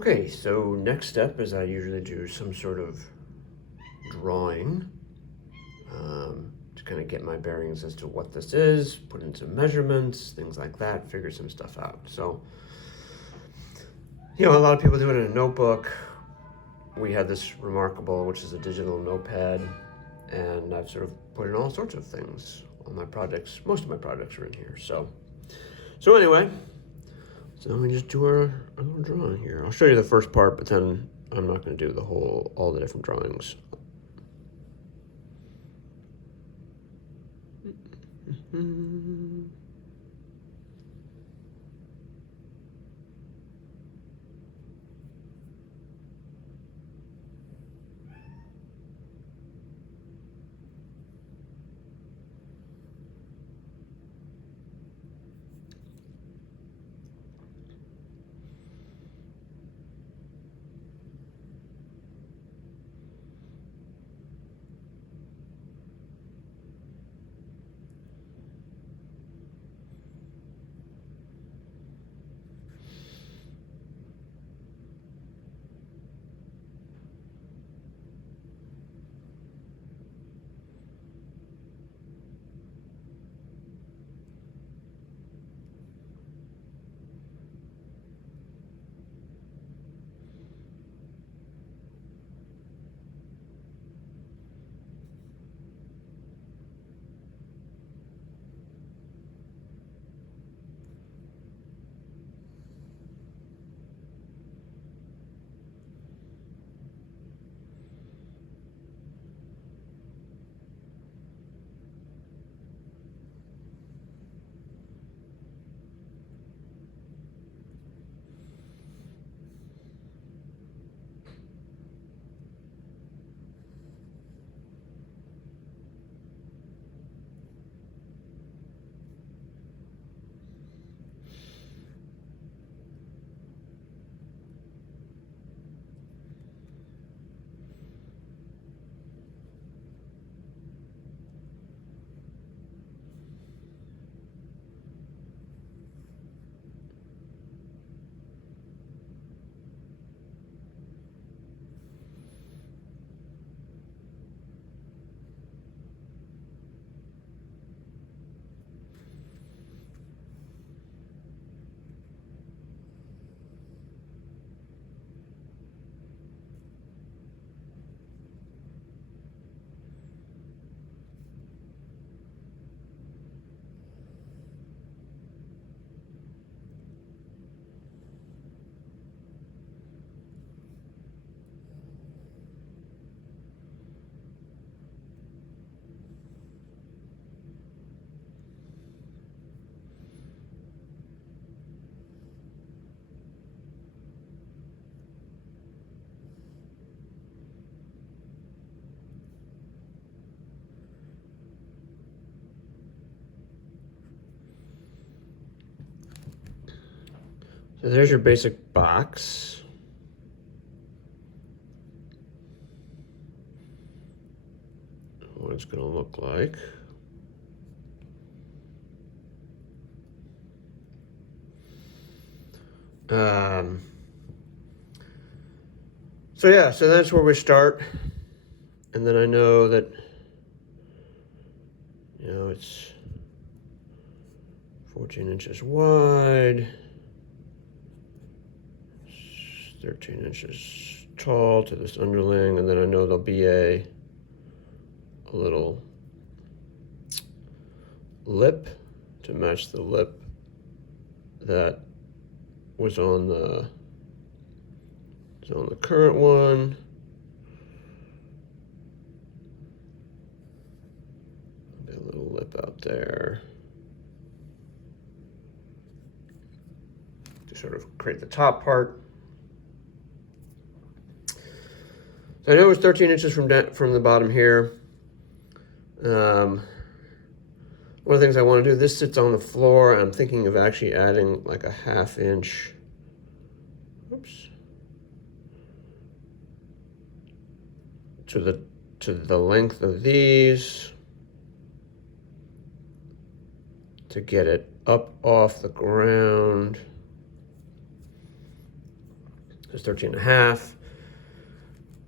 Okay, so next step is I usually do some sort of drawing to kind of get my bearings as to what this is, put in some measurements, things like that, figure some stuff out. So, a lot of people do it in a notebook. We have this Remarkable, which is a digital notepad, and I've sort of put in all sorts of things on my projects. Most of my projects are in here. So anyway, so let me just do a little drawing here. I'll show you the first part, but then I'm not going to do all the different drawings. So there's your basic box. What it's going to look like. So that's where we start. And then I know that, it's 14 inches wide, 13 inches tall to this underling, and then I know there'll be a little lip to match the lip that was on the current one. A little lip out there to sort of create the top part. So I know it's 13 inches from the bottom here. One of the things I want to do, this sits on the floor. I'm thinking of actually adding like a 1/2 inch. Oops. To the length of these to get it up off the ground. There's 13 and a half.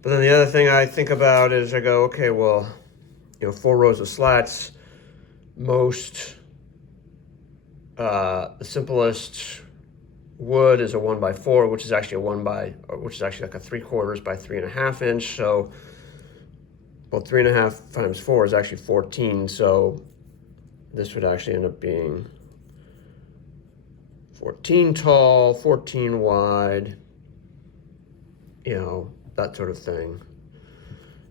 But then the other thing I think about is I go, okay, well, 4 rows of slats, most, the simplest wood is a 1x4, which is actually which is actually like a 3/4 by 3.5 inch. So, well, 3.5 times 4 is actually 14. So this would actually end up being 14 tall, 14 wide, that sort of thing.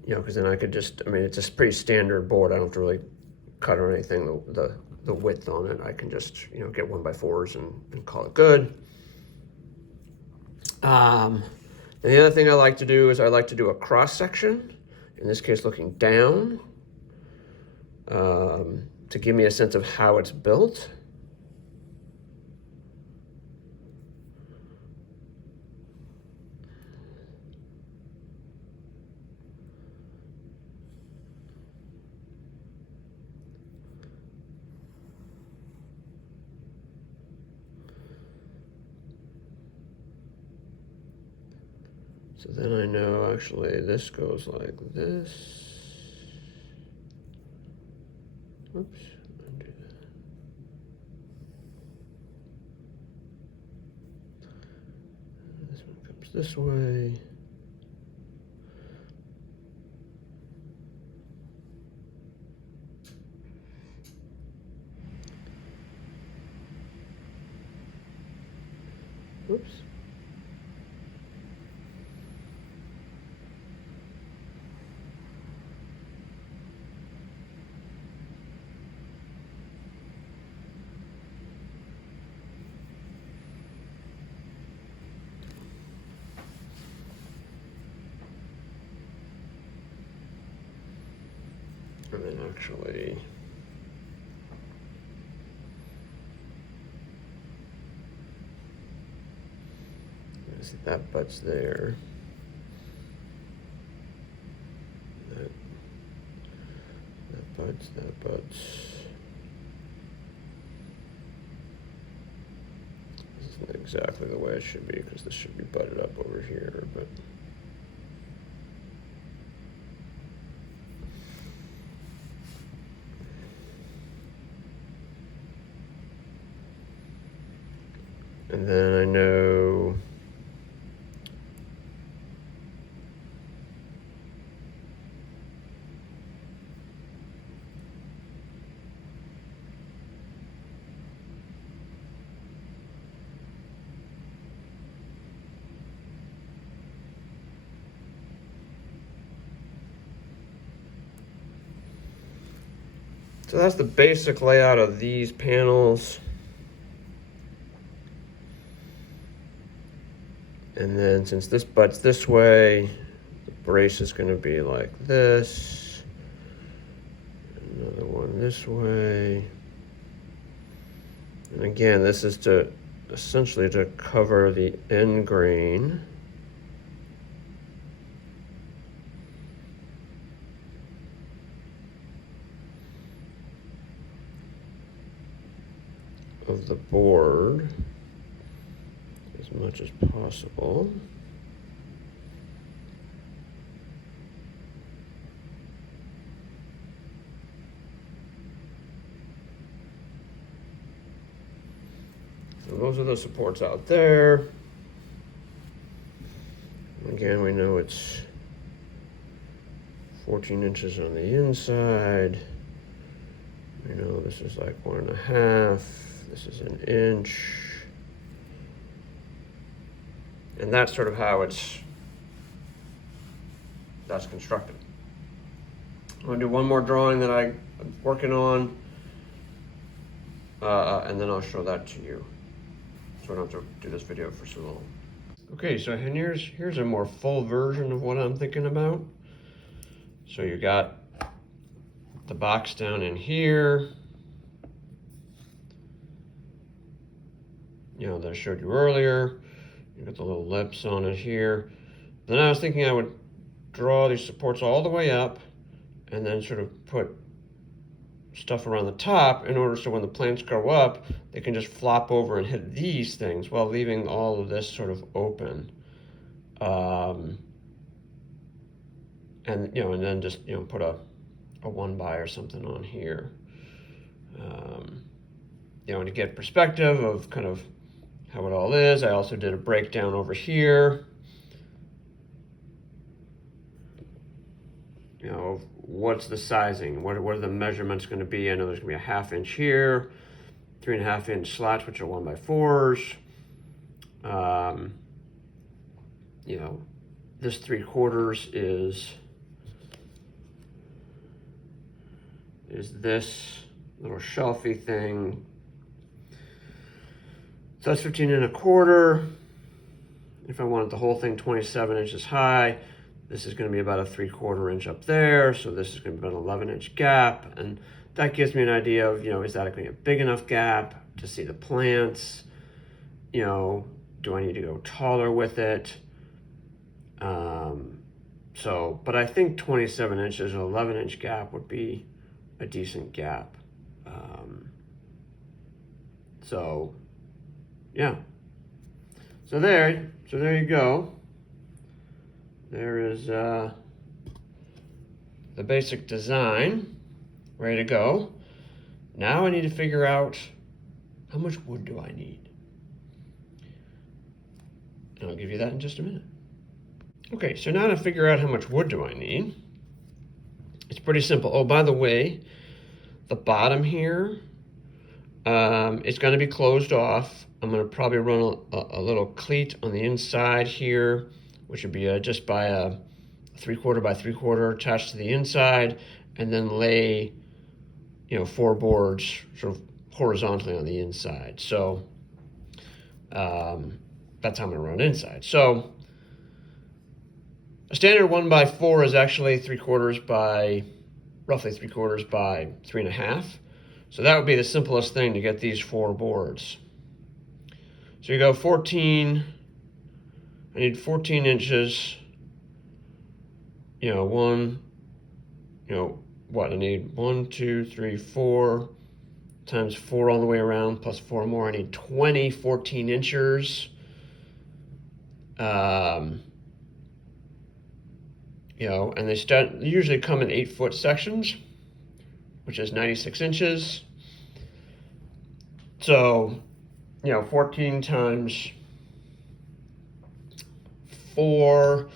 Because then I could just, it's a pretty standard board. I don't have to really cut or anything, the width on it. I can just, get 1x4s and call it good. And the other thing I like to do is I like to do a cross section, in this case looking down, to give me a sense of how it's built. So then I know actually this goes like this. Oops, undo that. This one comes this way. Oops. And then actually, see that butts there. That butts, that butts. This isn't exactly the way it should be because this should be butted up over here, but. And then I know so that's the basic layout of these panels. And then since this butts this way, the brace is going to be like this. Another one this way. And again, this is to essentially to cover the end grain. Of the board as much as possible. So those are the supports out there. Again, we know it's 14 inches on the inside. We know this is like 1.5. This is an inch. And that's sort of how that's constructed. I'm gonna do one more drawing that I'm working on, and then I'll show that to you, so I don't have to do this video for so long. Okay, so here's a more full version of what I'm thinking about. So you got the box down in here, that I showed you earlier. You got the little lips on it here. Then I was thinking I would draw these supports all the way up and then sort of put stuff around the top in order so when the plants grow up, they can just flop over and hit these things while leaving all of this sort of open. And and then just put a 1x or something on here. To get perspective of kind of how it all is. I also did a breakdown over here. What's the sizing? What are the measurements going to be? I know there's going to be a 1/2 inch here, 3.5 inch slats, which are 1x4s. This 3/4 is this little shelfy thing. So that's 15.25. If I wanted the whole thing 27 inches high, this is going to be about a 3/4 inch up there. So this is going to be about an 11-inch gap. And that gives me an idea of, is that going to be a big enough gap to see the plants? Do I need to go taller with it? But I think 27 inches, an 11-inch gap would be a decent gap. Yeah. So there you go. There is the basic design ready to go. Now I need to figure out how much wood do I need. And I'll give you that in just a minute. Okay, so now to figure out how much wood do I need, it's pretty simple. Oh, by the way, the bottom here, it's going to be closed off. I'm going to probably run a little cleat on the inside here, which would be just by a 3/4 by 3/4 attached to the inside, and then lay, 4 boards sort of horizontally on the inside. So that's how I'm going to run it inside. So a standard 1x4 is actually roughly 3/4 by 3.5. So that would be the simplest thing to get these 4 boards. So you go 14, I need 14 inches, I need 1, 2, 3, 4 times 4 all the way around, plus 4 more. I need 20 14 inchers. And they usually come in 8-foot sections, which is 96 inches. So, 14 times 4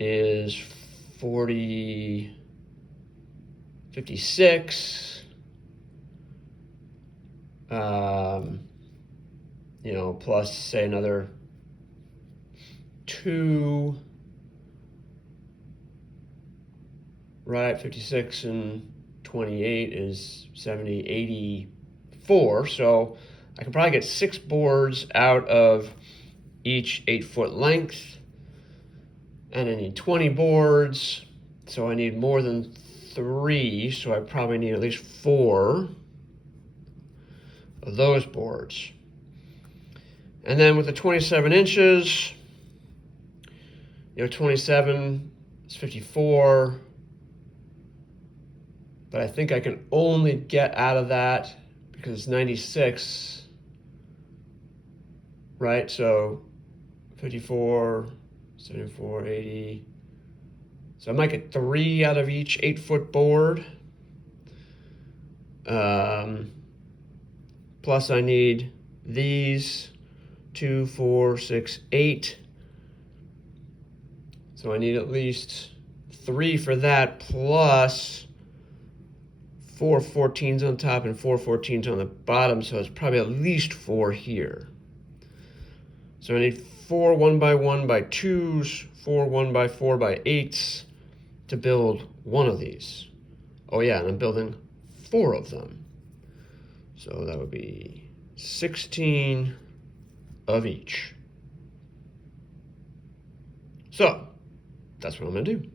is 56. Plus say another 2. Right, 56 and 28 is 70, 84. So I can probably get 6 boards out of each 8-foot length. And I need 20 boards. So I need more than 3. So I probably need at least 4 of those boards. And then with the 27 inches, 27 is 54. But I think I can only get out of that because it's 96, right? So 54, 74, 80. So I might get 3 out of each 8-foot board. Plus I need these 2, 4, 6, 8. So I need at least 3 for that, plus 4 14s on top and 4 14s on the bottom, so it's probably at least 4 here. So I need 4 1x1x2s, 4 1x4x8s to build one of these. Oh yeah, and I'm building 4 of them. So that would be 16 of each. So that's what I'm going to do.